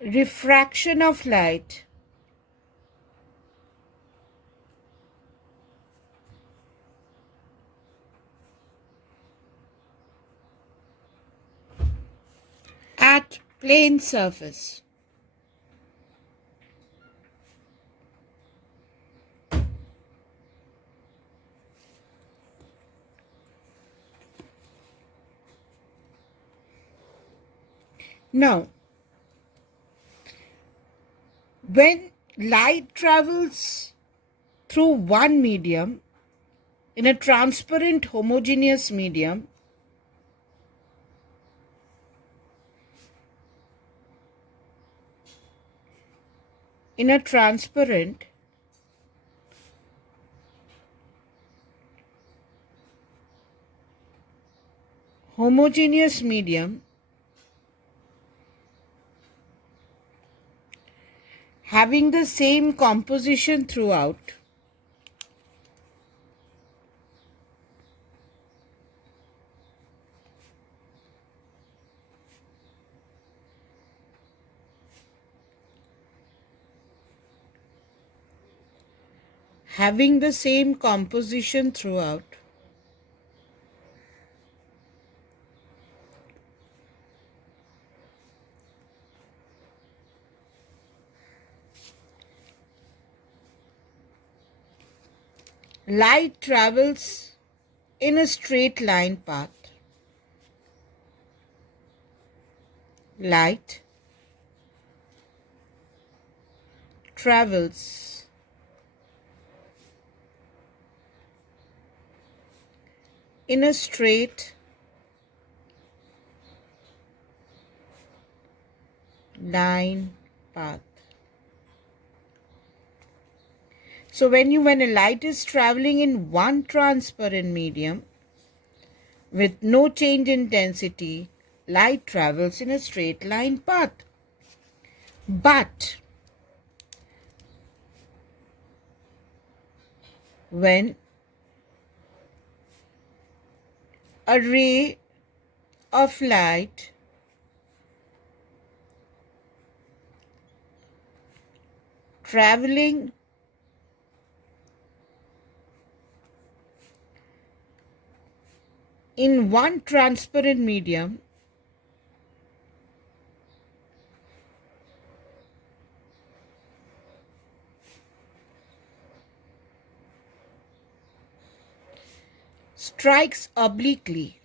refraction of light at plane surface. Now, when light travels through one medium in a transparent homogeneous medium, in a transparent homogeneous medium having the same composition throughout, having the same composition throughout, light travels in a straight line path. Light travels in a straight line path. So when a light is traveling in one transparent medium with no change in intensity, light travels in a straight line path. But when a ray of light traveling in one transparent medium strikes obliquely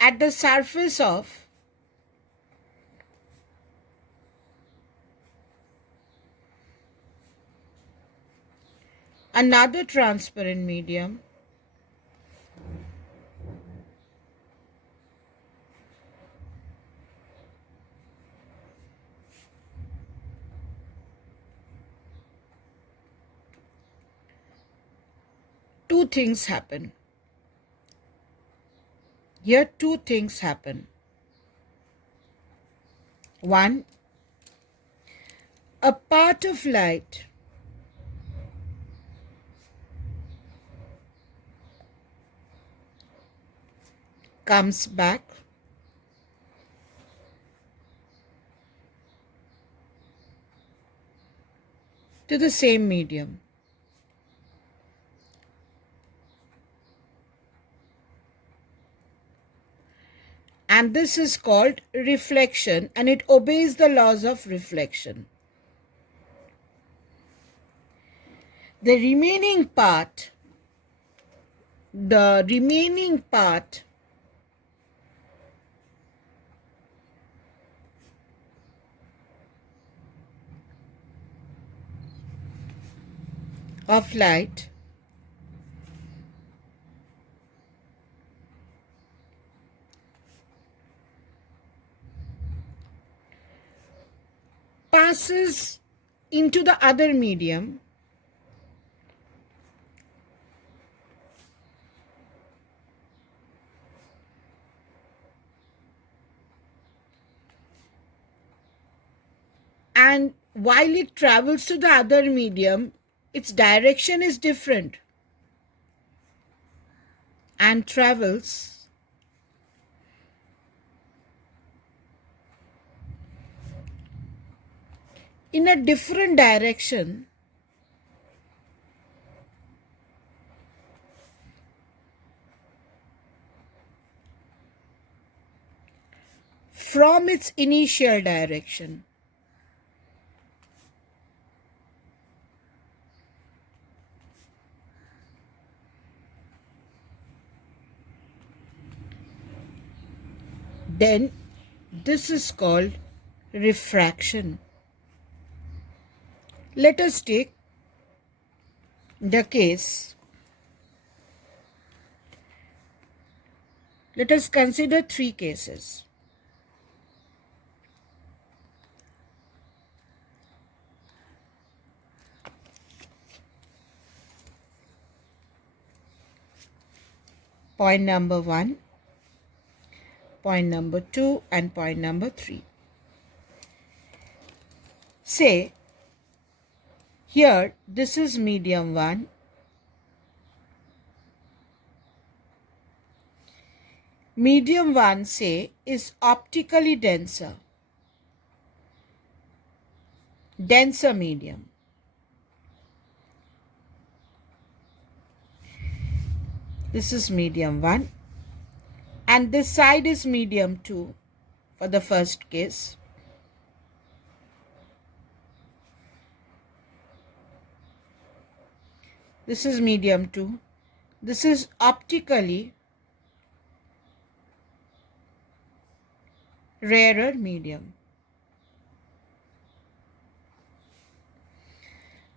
at the surface of another transparent medium, two things happen. Here two things happen. One, a part of light comes back to the same medium. And this is called reflection, and it obeys the laws of reflection. The remaining part of light passes into the other medium and while it travels to the other medium, its direction is different. and travels in a different direction from its initial direction. Then this is called refraction. Let us take the case. Let us consider 3 cases. Point number 1, point number 2, and point number 3. Say, here this is medium 1, medium 1 say is optically denser medium. This is medium 1 and this side is medium 2 for the first case. This is medium 2. This is optically rarer medium.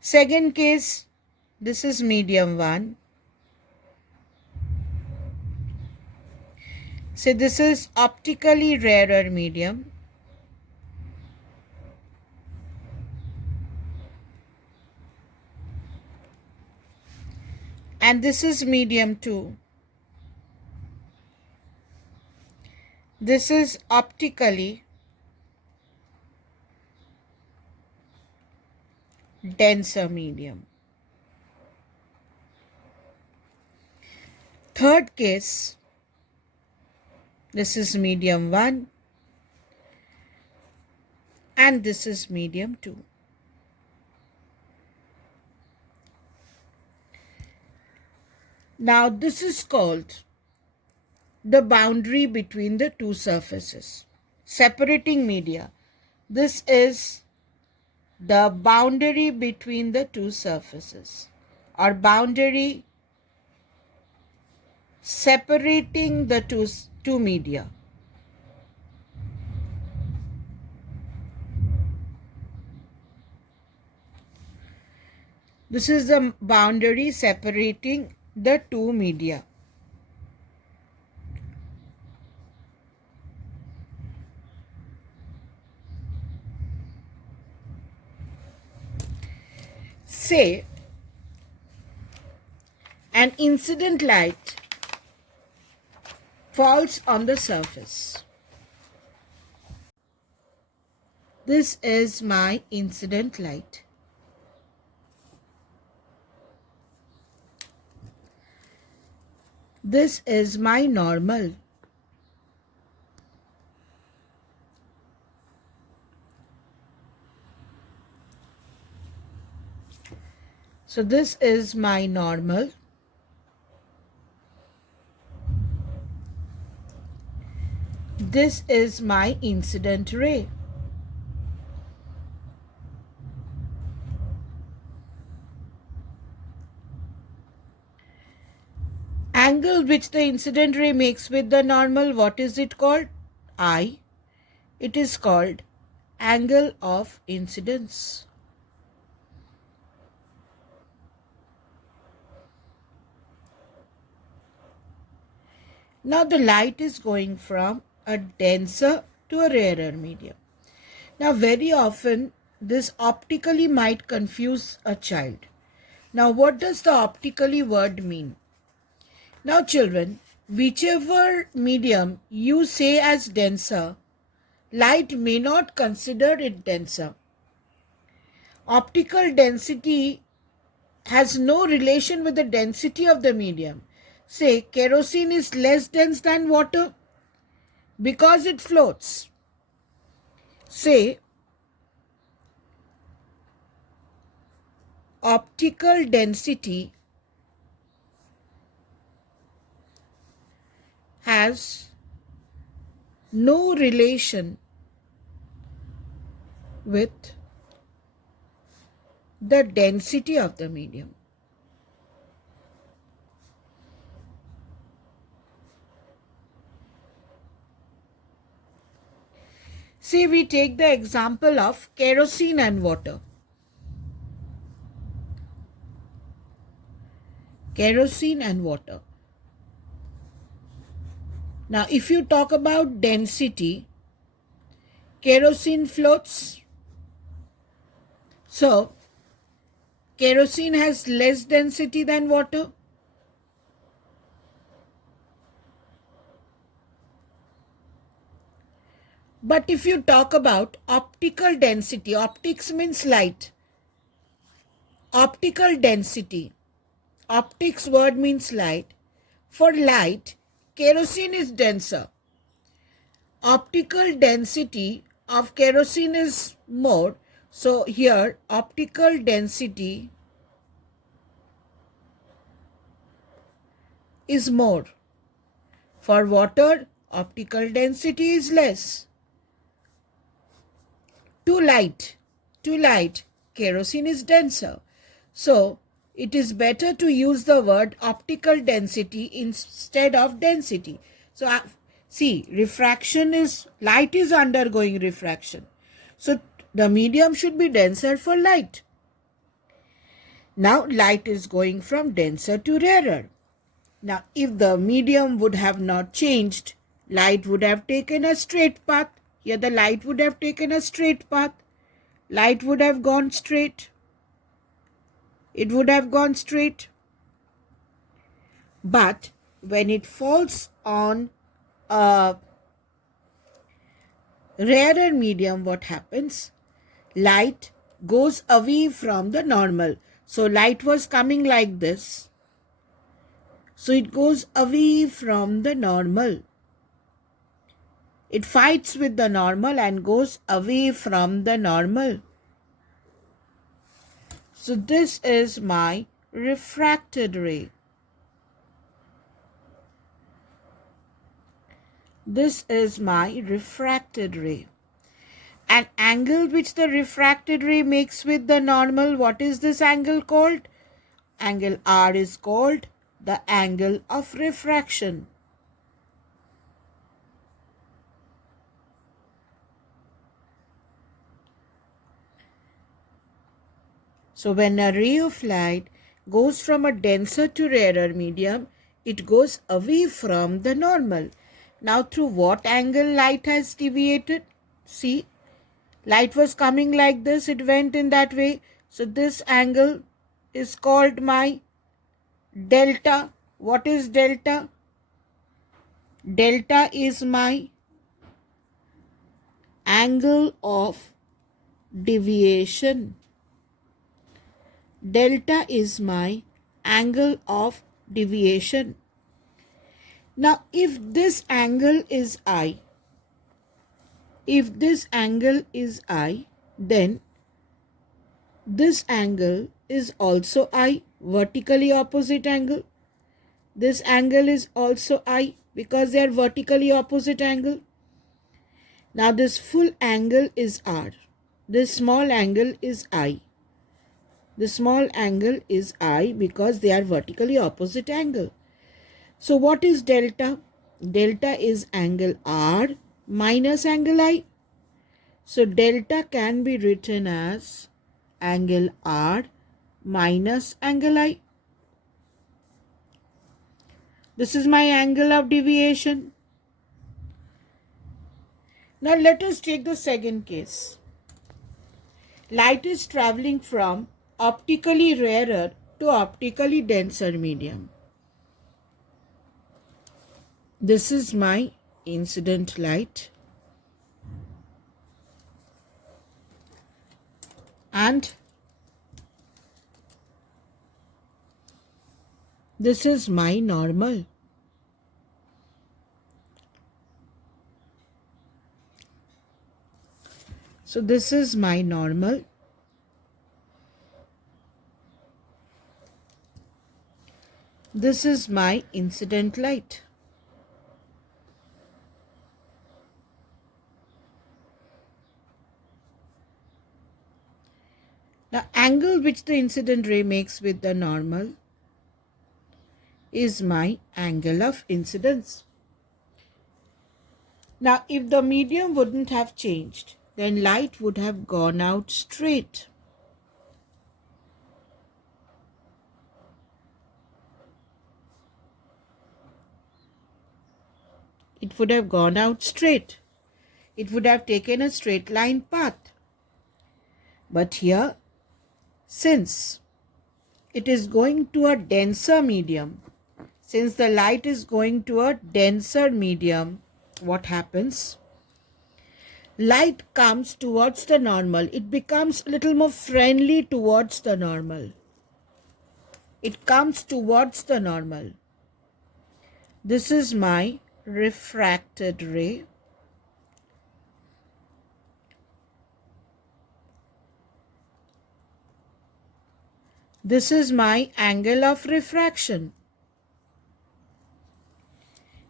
Second case, this is medium 1. So this is optically rarer medium. And this is medium 2. This is optically denser medium. Third case, this is medium 1 and this is medium 2. Now this is called the boundary between the two surfaces, separating media. This is the boundary between the two surfaces, or boundary separating the two media. This is the boundary separating the two media. Say an incident light falls on the surface. This is my incident light. This is my normal. So this is my normal. This is my incident ray. Angle which the incident ray makes with the normal, what is it called? I. It is called angle of incidence. Now the light is going from a denser to a rarer medium. Now very often this optically might confuse a child. Now what does the optically word mean? Now children, whichever medium you say as denser, light may not consider it denser. Optical density has no relation with the density of the medium. Say kerosene is less dense than water because it floats. Say optical density has no relation with the density of the medium. Say we take the example of kerosene and water. Kerosene and water. Now, if you talk about density, kerosene floats. So, kerosene has less density than water. But if you talk about optical density, optics means light. Optical density, optics word means light. For light, kerosene is denser. Optical density of kerosene is more. So here optical density is more. For water, optical density is less. To light, kerosene is denser. So it is better to use the word optical density instead of density. So see, refraction is, light is undergoing refraction. So the medium should be denser for light. Now light is going from denser to rarer. Now if the medium would have not changed, light would have taken a straight path. Here the light would have taken a straight path. Light would have gone straight. It would have gone straight. But when it falls on a rarer medium, what happens? Light goes away from the normal. So light was coming like this. So it goes away from the normal. It fights with the normal and goes away from the normal. So this is my refracted ray. This is my refracted ray. An angle which the refracted ray makes with the normal, what is this angle called? Angle R is called the angle of refraction. So when a ray of light goes from a denser to rarer medium, it goes away from the normal. Now through what angle light has deviated? See, light was coming like this, it went in that way. So this angle is called my delta. What is delta? Delta is my angle of deviation. Delta is my angle of deviation. Now, if this angle is I, then this angle is also I, vertically opposite angle. This angle is also I because they are vertically opposite angle. Now this full angle is R. This small angle is I. The small angle is I because they are vertically opposite angle. So what is delta? Delta is angle R minus angle I. So delta can be written as angle R minus angle I. This is my angle of deviation. Now let us take the second case. Light is traveling from optically rarer to optically denser medium. This is my incident light. And This is my normal. So this is my normal. This is my incident light. The angle which the incident ray makes with the normal is my angle of incidence. Now, if the medium wouldn't have changed, then light would have gone out straight. It would have gone out straight. It would have taken a straight line path. But here, since it is going to a denser medium, since the light is going to a denser medium, what happens? Light comes towards the normal. It becomes a little more friendly towards the normal. It comes towards the normal. This is my refracted ray. This is my angle of refraction.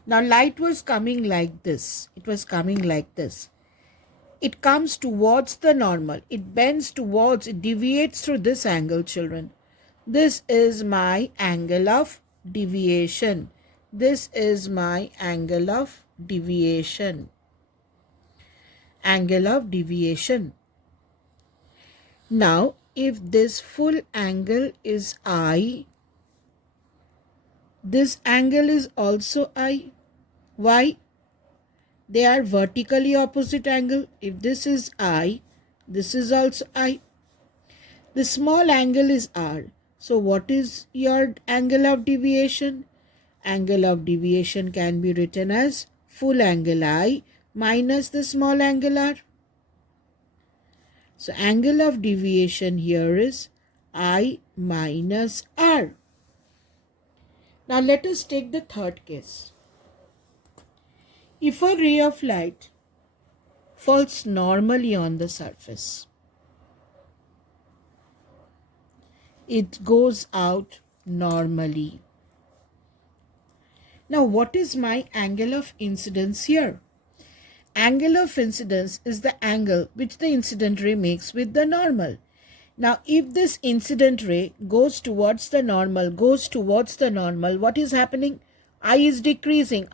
Now light was coming like this. It was coming like this. It comes towards the normal. It bends towards, it deviates through this angle, children. This is my angle of deviation. This is my angle of deviation. Angle of deviation. Now, if this full angle is I, this angle is also I. Why? They are vertically opposite angle. If this is I, this is also I. The small angle is R. So what is your angle of deviation? Angle of deviation can be written as full angle I minus the small angle R. So angle of deviation here is I minus R. Now let us take the third case. If a ray of light falls normally on the surface, it goes out normally. Now what is my angle of incidence here? Angle of incidence is the angle which the incident ray makes with the normal. Now, if this incident ray goes towards the normal, what is happening? I is decreasing,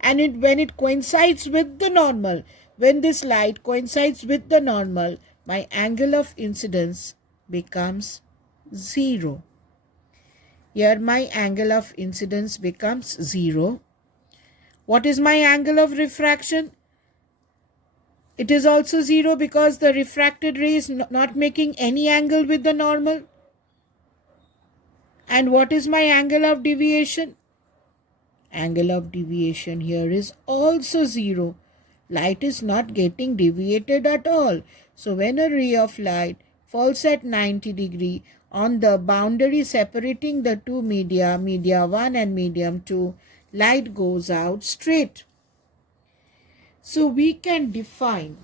and when it coincides with the normal, when this light coincides with the normal, my angle of incidence becomes 0. Here my angle of incidence becomes 0. What is my angle of refraction? It is also 0 because the refracted ray is not making any angle with the normal. And what is my angle of deviation? Angle of deviation here is also 0. Light is not getting deviated at all. So when a ray of light falls at 90 degree on the boundary separating the two media, medium 1 and medium 2, light goes out straight. So we can define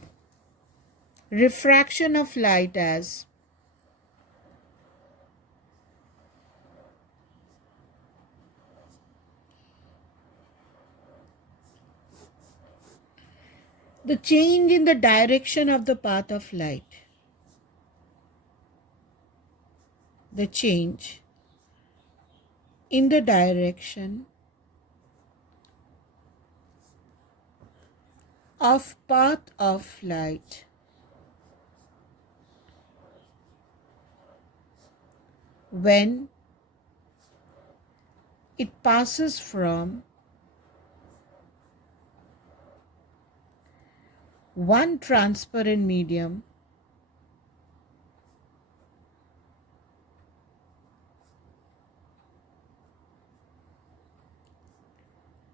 refraction of light as the change in the direction of the path of light. The change in the direction of path of light when it passes from one transparent medium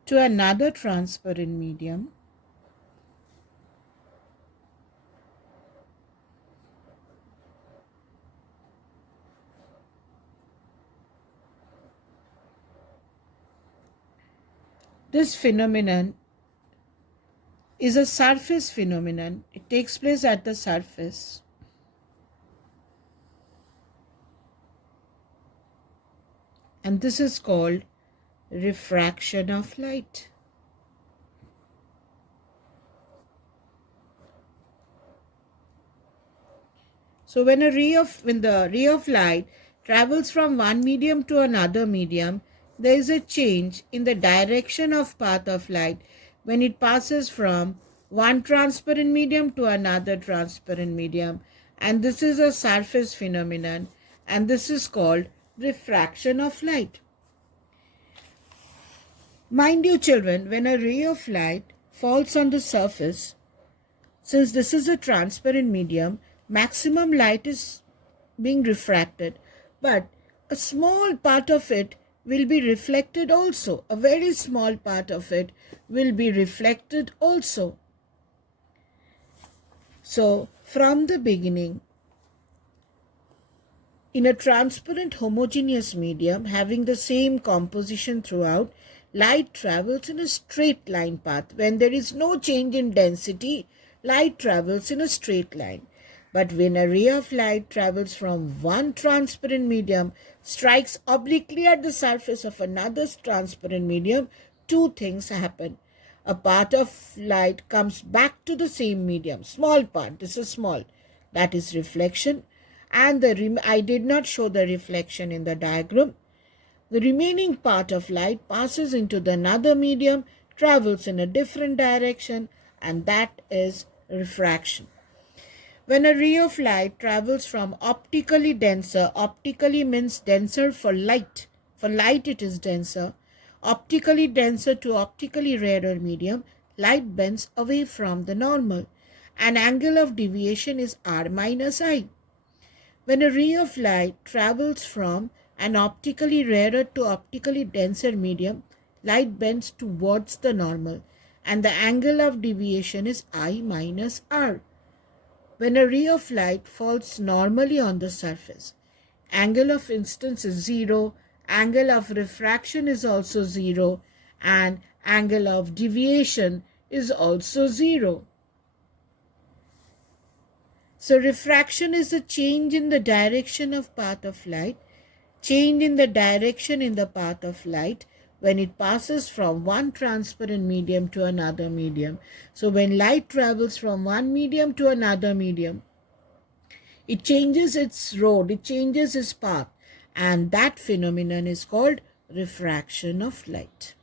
to another transparent medium This phenomenon is a surface phenomenon. It takes place at the surface. And this is called refraction of light. So when the ray of light travels from one medium to another medium, there is a change in the direction of path of light when it passes from one transparent medium to another transparent medium. And this is a surface phenomenon, and this is called refraction of light. Mind you, children, when a ray of light falls on the surface, since this is a transparent medium, maximum light is being refracted, but a small part of it will be reflected also. A very small part of it will be reflected also. So, from the beginning, in a transparent homogeneous medium having the same composition throughout, light travels in a straight line path. When there is no change in density, light travels in a straight line. But when a ray of light travels from one transparent medium, strikes obliquely at the surface of another transparent medium, two things happen. A part of light comes back to the same medium, small part, this is small, that is reflection. And I did not show the reflection in the diagram. The remaining part of light passes into the another medium, travels in a different direction, and that is refraction. When a ray of light travels from optically denser, optically means denser for light it is denser, optically denser to optically rarer medium, light bends away from the normal. An angle of deviation is r minus I. When a ray of light travels from an optically rarer to optically denser medium, light bends towards the normal, and the angle of deviation is I minus r. When a ray of light falls normally on the surface, angle of incidence is 0, angle of refraction is also 0, and angle of deviation is also 0. So refraction is a change in the direction of path of light, change in the direction in the path of light when it passes from one transparent medium to another medium. So when light travels from one medium to another medium, it changes its road, it changes its path, and that phenomenon is called refraction of light.